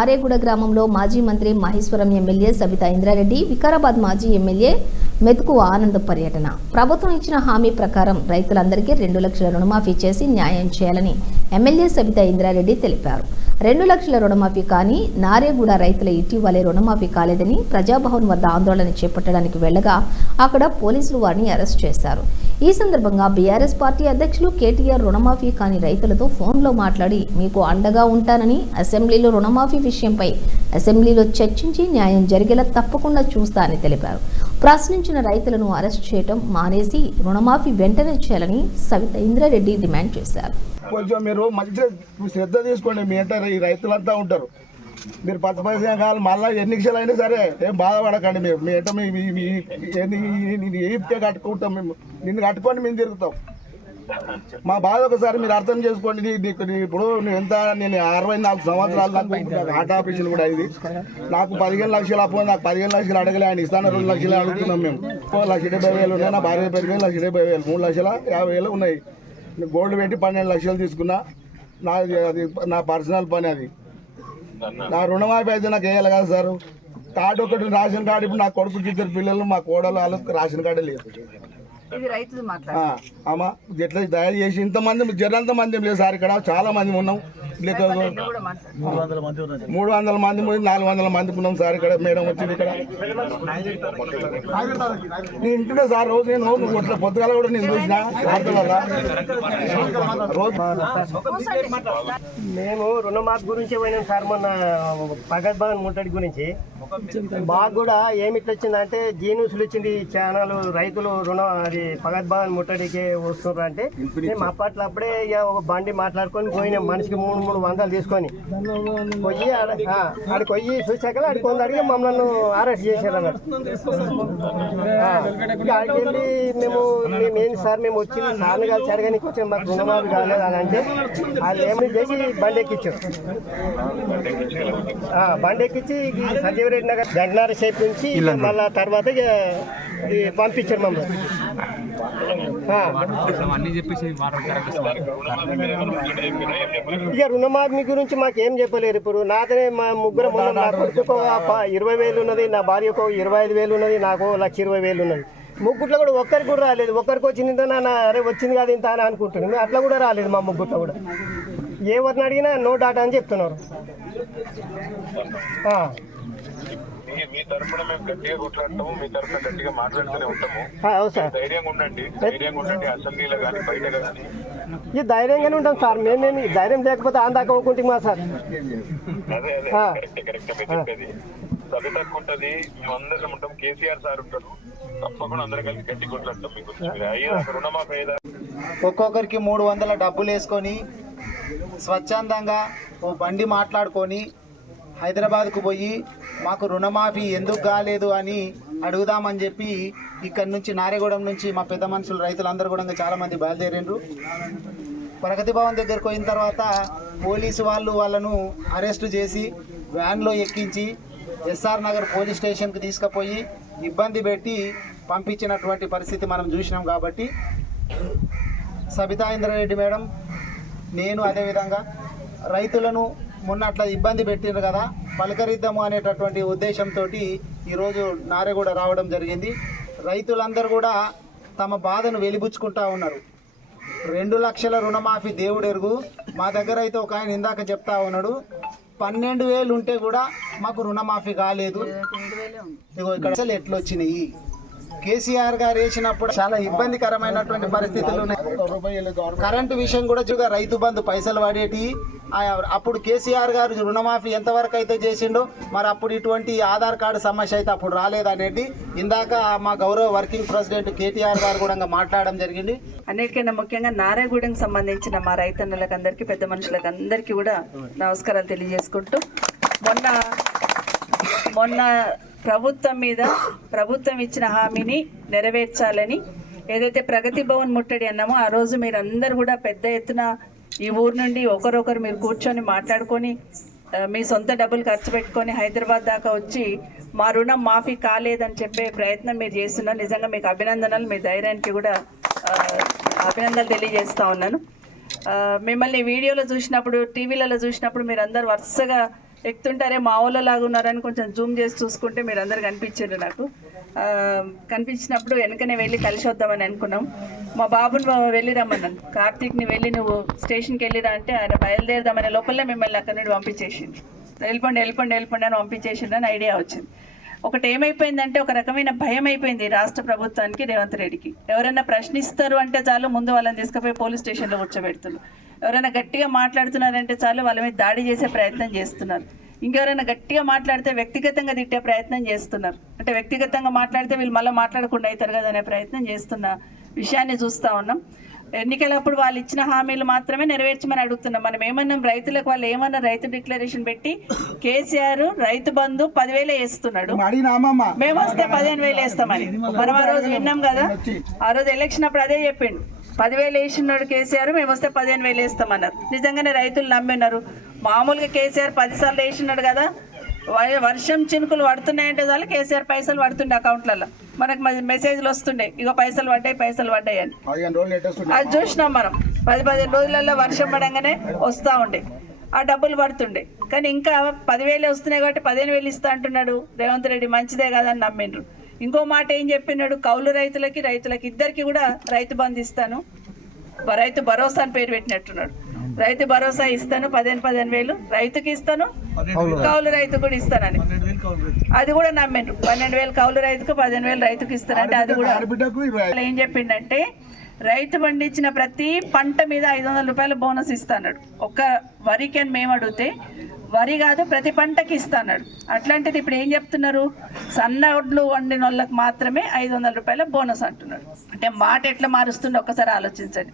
నారేగూడ గ్రామంలో మాజీ మంత్రి మహేశ్వరం ఎమ్మెల్యే సబితా ఇంద్రారెడ్డి, వికారాబాద్ మాజీ ఎమ్మెల్యే మెతుకు ఆనంద్ పర్యటన. ప్రభుత్వం ఇచ్చిన హామీ ప్రకారం రైతులందరికీ 2 లక్షల రుణమాఫీ చేసి న్యాయం చేయాలని ఎమ్మెల్యే సబితా ఇంద్రారెడ్డి తెలిపారు. 2 లక్షల రుణమాఫీ కానీ నారేగూడ రైతుల ఇటీవలే రుణమాఫీ కాలేదని ప్రజాభవన్ వద్ద ఆందోళన చేపట్టడానికి వెళ్లగా అక్కడ పోలీసులు వారిని అరెస్ట్ చేశారు. ఈ సందర్భంగా బీఆర్ఎస్ పార్టీ అధ్యక్షులు కేటీఆర్ రుణమాఫీ కాని రైతులతో ఫోన్లో మాట్లాడి మీకు అండగా ఉంటానని, అసెంబ్లీలో రుణమాఫీ విషయంపై అసెంబ్లీలో చర్చించి న్యాయం జరిగేలా తప్పకుండా చూస్తా అని తెలిపారు. ప్రశ్నించిన రైతులను అరెస్ట్ చేయడం మానేసి రుణమాఫీ వెంటనే చేయాలని సబితా ఇంద్రారెడ్డి డిమాండ్ చేశారు. కొంచెం మీరు మంచిగా శ్రద్ధ తీసుకోండి. మీ అంటే ఈ రైతులంతా ఉంటారు. మీరు 10 పైసలు కావాలి, మళ్ళీ ఎన్ని లక్షలు అయినా సరే ఏం బాధపడకండి. మీరు మీ అంటే ఏపితే కట్టుకుంటాం, మేము నిన్ను కట్టుకొని మేము తిరుగుతాం. మా బాధ ఒకసారి మీరు అర్థం చేసుకోండి. ఇప్పుడు నేను 64 సంవత్సరాలు నాకు హార్ట్ ఆపరేషన్ కూడా అయింది. నాకు 15 లక్షలు అప్పు, నాకు 15 లక్షలు అడగలే, ఆయన ఇస్తాను 2 లక్షలు అడుగుతున్నాం. మేము 1,70,000 ఉన్నాయి, నా భార్య పెరిగి 1,70,000, 3,50,000 ఉన్నాయి. గోల్డ్ పెట్టి 12 లక్షలు తీసుకున్నా. అది నా పర్సనల్ పని. అది నా రుణమాఫీ అయితే నాకు వేయాలి కదా సార్. కార్డు ఒకటి, రేషన్ కార్డు. ఇప్పుడు నా కొడుకు 2 పిల్లలు, మా కోడలు వాళ్ళకి రేషన్ కార్డు లేదు. అమ్మా ఎట్లా దయచేసి ఇంతమంది జరంత మంది లేదు సార్. ఇక్కడ చాలా మంది ఉన్నాం. 300 మంది 400 మంది ఉన్నాం సార్. ఇక్కడ మేడం వచ్చింది. ఇక్కడ నేను ఇంటుండే సార్. రోజు నేను ఇట్లా పొద్దుగాల కూడా నేను చూసిన మేము రుణమాఫీ గురించి పోయినాం సార్. మొన్న భగత్ భవన్ ముట్టడి గురించి మాకు కూడా ఏమిటి వచ్చిందంటే జీన్యూస్లు వచ్చింది ఛానల్. రైతులు అది భగత్ భవన్ ముట్టడికి వస్తున్నారు అంటే మేము అప్పట్లో ఇక ఒక బండి మాట్లాడుకొని పోయినాం. మనిషికి 300 తీసుకొని పోయి ఆడికి పోయి చూసాక ఆడికి కొందరికి మమ్మల్ని అరెస్ట్ చేశారు అన్నట్టు. ఆడికి వెళ్ళి మేమేంటి సార్, మేము వచ్చింది సార్లు కాదు చెరగానికి వచ్చాం, మాకు రుణమాఫీ కాలేదు అని అంటే వాళ్ళు ఏమి చేసి బండి ఎక్కించారు. బండి ఎక్కించి సంజీవరెడ్డి నగర్ గంటన్నర సేపు నుంచి మళ్ళా తర్వాత పంపించారు మమ్మల్ని. ఇక రుణమాఫీ గురించి మాకేం చెప్పలేరు. ఇప్పుడు నాతోనే మా ముగ్గురు 20,000 ఉన్నది, నా భార్యకు 25,000 ఉన్నది, నాకు 1,20,000 ఉన్నది. ముగ్గుట్లో కూడా ఒక్కరికి కూడా రాలేదు. ఒక్కరికి వచ్చింది అరే వచ్చింది కాదు ఇంత అని అనుకుంటున్నాం. అట్లా కూడా రాలేదు మా ముగ్గుట్లో కూడా. ఎవరిని అడిగినా నో డాటా అని చెప్తున్నారు. మీ తరఫున మేము గట్టిగా కొట్లాడతాము, మీ తరఫున గట్టిగా మాట్లాడుతూనే ఉంటాము. ధైర్యంగా ఉండండి, అసెంబ్లీలో కానీ బయట కానీ. ఈ ధైర్యంగానే ఉంటాం సార్. మేమేమి ధైర్యం లేకపోతే ఆందాక ఒక్కుంటామా సార్. అదే కరెక్ట్ మీరు చెప్పేది. సబితకు ఉంటుంది, మేము అందరం ఉంటాం, కేసీఆర్ సార్ ఉంటారు. తప్పకుండా అందరం కలిసి గట్టి కొట్లాడతాం. మీకు రుణమాఫీ అయ్యేదా ఒక్కొక్కరికి 300 డబ్బులు వేసుకొని స్వచ్ఛందంగా ఓ బండి మాట్లాడుకొని హైదరాబాద్కు పోయి మాకు రుణమాఫీ ఎందుకు కాలేదు అని అడుగుదామని చెప్పి ఇక్కడి నుంచి నారేగూడెం నుంచి మా పెద్ద మనుషులు రైతులందరూ కూడా చాలామంది బయలుదేరిండ్రు. ప్రగతి భవన్ దగ్గరకు పోయిన తర్వాత పోలీసు వాళ్ళను అరెస్టు చేసి వ్యాన్లో ఎక్కించి ఎస్ఆర్ నగర్ పోలీస్ స్టేషన్కి తీసుకుపోయి ఇబ్బంది పెట్టి పంపించినటువంటి పరిస్థితి మనం చూసినాం. కాబట్టి సబితా ఇంద్రారెడ్డి మేడం, నేను అదేవిధంగా రైతులను మొన్న అట్లా ఇబ్బంది పెట్టిండ్రు కదా, పలకరిద్దాము అనేటటువంటి ఉద్దేశంతో ఈరోజు నారేగూడ రావడం జరిగింది. రైతులందరూ కూడా తమ బాధను వెలిబుచ్చుకుంటా ఉన్నారు. 2 లక్షల రుణమాఫీ దేవుడు ఎరుగు. మా దగ్గర అయితే ఒక ఆయన ఇందాక చెప్తా ఉన్నాడు, 12,000 ఉంటే కూడా మాకు రుణమాఫీ కాలేదు. ఇగో ఇక్కడ అసలు ఎట్లా వచ్చినాయి. కేసీఆర్ గారు వేసినప్పుడు చాలా ఇబ్బందికరమైనటువంటి పరిస్థితులు ఉన్నాయి. కరెంటు విషయం కూడా రైతు బంధు పైసలు పడేటి. అప్పుడు కేసీఆర్ గారు రుణమాఫీ ఎంతవరకు అయితే చేసిండో మరి అప్పుడు ఇటువంటి ఆధార్ కార్డు సమస్య అయితే అప్పుడు రాలేదనేది ఇందాక మా గౌరవ వర్కింగ్ ప్రెసిడెంట్ కేటీఆర్ గారు కూడా మాట్లాడడం జరిగింది. అన్నిటికన్నా ముఖ్యంగా నారాయణగూడెం సంబంధించిన మా రైతన్నలకు అందరికీ, పెద్ద మనుషులకు అందరికీ కూడా నమస్కారాలు తెలియజేసుకుంటూ, మొన్న ప్రభుత్వం ఇచ్చిన హామీని నెరవేర్చాలని ఏదైతే ప్రగతి భవన్ ముట్టడి అన్నామో ఆ రోజు మీరు అందరు కూడా పెద్ద ఎత్తున ఈ ఊరు నుండి ఒకరొకరు మీరు కూర్చొని మాట్లాడుకొని మీ సొంత డబ్బులు ఖర్చు పెట్టుకొని హైదరాబాద్ దాకా వచ్చి మా రుణం మాఫీ కాలేదని చెప్పే ప్రయత్నం మీరు చేస్తున్నారు. నిజంగా మీకు అభినందనలు, మీ ధైర్యానికి కూడా అభినందనలు తెలియజేస్తా ఉన్నాను. మిమ్మల్ని వీడియోలో చూసినప్పుడు, టీవీలలో చూసినప్పుడు మీరు అందరు వరుసగా ఎక్కుతుంటారే మా వాళ్ళలాగా ఉన్నారని కొంచెం జూమ్ చేసి చూసుకుంటే మీరు అందరు కనిపించారు నాకు. కనిపించినప్పుడు వెనకనే వెళ్ళి కలిసి వద్దామని అనుకున్నాం. మా బాబుని వెళ్ళి రమ్మన్నాను, కార్తీక్ని వెళ్ళి నువ్వు స్టేషన్కి వెళ్ళిరా అంటే ఆయన బయలుదేరదామనే లోపలనే మిమ్మల్ని అక్కడి నుండి పంపించేసింది. వెళ్ళిపోండి అని పంపించేసింది అని ఐడియా వచ్చింది. ఒకటి ఏమైపోయిందంటే ఒక రకమైన భయం అయిపోయింది రాష్ట్ర ప్రభుత్వానికి, రేవంత్ రెడ్డికి. ఎవరైనా ప్రశ్నిస్తారు అంటే చాలు ముందు వాళ్ళని తీసుకుపోయి పోలీస్ స్టేషన్లో కూర్చోబెడుతున్నారు. ఎవరైనా గట్టిగా మాట్లాడుతున్నారంటే చాలు వాళ్ళ మీద దాడి చేసే ప్రయత్నం చేస్తున్నారు. ఇంకెవరైనా గట్టిగా మాట్లాడితే వ్యక్తిగతంగా తిట్టే ప్రయత్నం చేస్తున్నారు. అంటే వ్యక్తిగతంగా మాట్లాడితే వీళ్ళు మళ్ళీ మాట్లాడకుండా అవుతారు కదా అనే ప్రయత్నం చేస్తున్న విషయాన్ని చూస్తూ ఉన్నాం. ఎన్నికలప్పుడు వాళ్ళు ఇచ్చిన హామీలు మాత్రమే నెరవేర్చమని అడుగుతున్నాం. మనం ఏమన్నాం, రైతులకు వాళ్ళు ఏమన్నా రైతు డిక్లరేషన్ పెట్టి కేసీఆర్ రైతు బంధు 10,000 వేస్తున్నాడు, మేము వస్తే 15,000 వేస్తామని. మనం ఆ రోజు విన్నాం కదా, ఆ రోజు ఎలక్షన్ అప్పుడు అదే చెప్పిండు. 10,000 వేసినాడు కేసీఆర్, మేము వస్తే 15,000 వేస్తామన్నారు. నిజంగానే రైతులు నమ్మిన్నారు. మామూలుగా కేసీఆర్ 10 సార్లు వేసినాడు కదా, వర్షం చినుకులు పడుతున్నాయంటే చాలు కేసీఆర్ పైసలు పడుతుండే అకౌంట్లలో. మనకు మెసేజ్లు వస్తుండే, ఇగో పైసలు పడ్డాయి అని. అది చూసినాం మనం. 10-15 రోజులలో వర్షం పడంగానే వస్తూ ఉండే ఆ డబ్బులు పడుతుండే. కానీ ఇంకా 10,000 వస్తున్నాయి కాబట్టి 15,000 ఇస్తా అంటున్నాడు రేవంత్ రెడ్డి, మంచిదే కదా అని నమ్మిండ్రు. ఇంకో మాట ఏం చెప్పినాడు, కౌలు రైతులకి ఇద్దరికి కూడా రైతు బంధు ఇస్తాను, రైతు భరోసా అని పేరు పెట్టినట్టున్నాడు. రైతు భరోసా ఇస్తాను 15,000 రైతుకి ఇస్తాను, కౌలు రైతు కూడా ఇస్తానని. అది కూడా నమ్మిండ్రు. 12,000 కౌలు రైతుకు 15,000 రైతుకి ఇస్తానంటే అది కూడా ఏం చెప్పిండంటే, రైతు పండించిన ప్రతి పంట మీద 500 రూపాయల బోనస్ ఇస్తాడు. ఒక్క వరికి అని మేము అడిగితే వరి కాదు ప్రతి పంటకి ఇస్తాడు. అట్లాంటిది ఇప్పుడు ఏం చెప్తున్నారు, సన్న ఒడ్లు వండిన వాళ్ళకి మాత్రమే 500 రూపాయల బోనస్ అంటున్నాడు. అంటే మాట ఎట్లా మారుస్తుండో ఒక్కసారి ఆలోచించండి.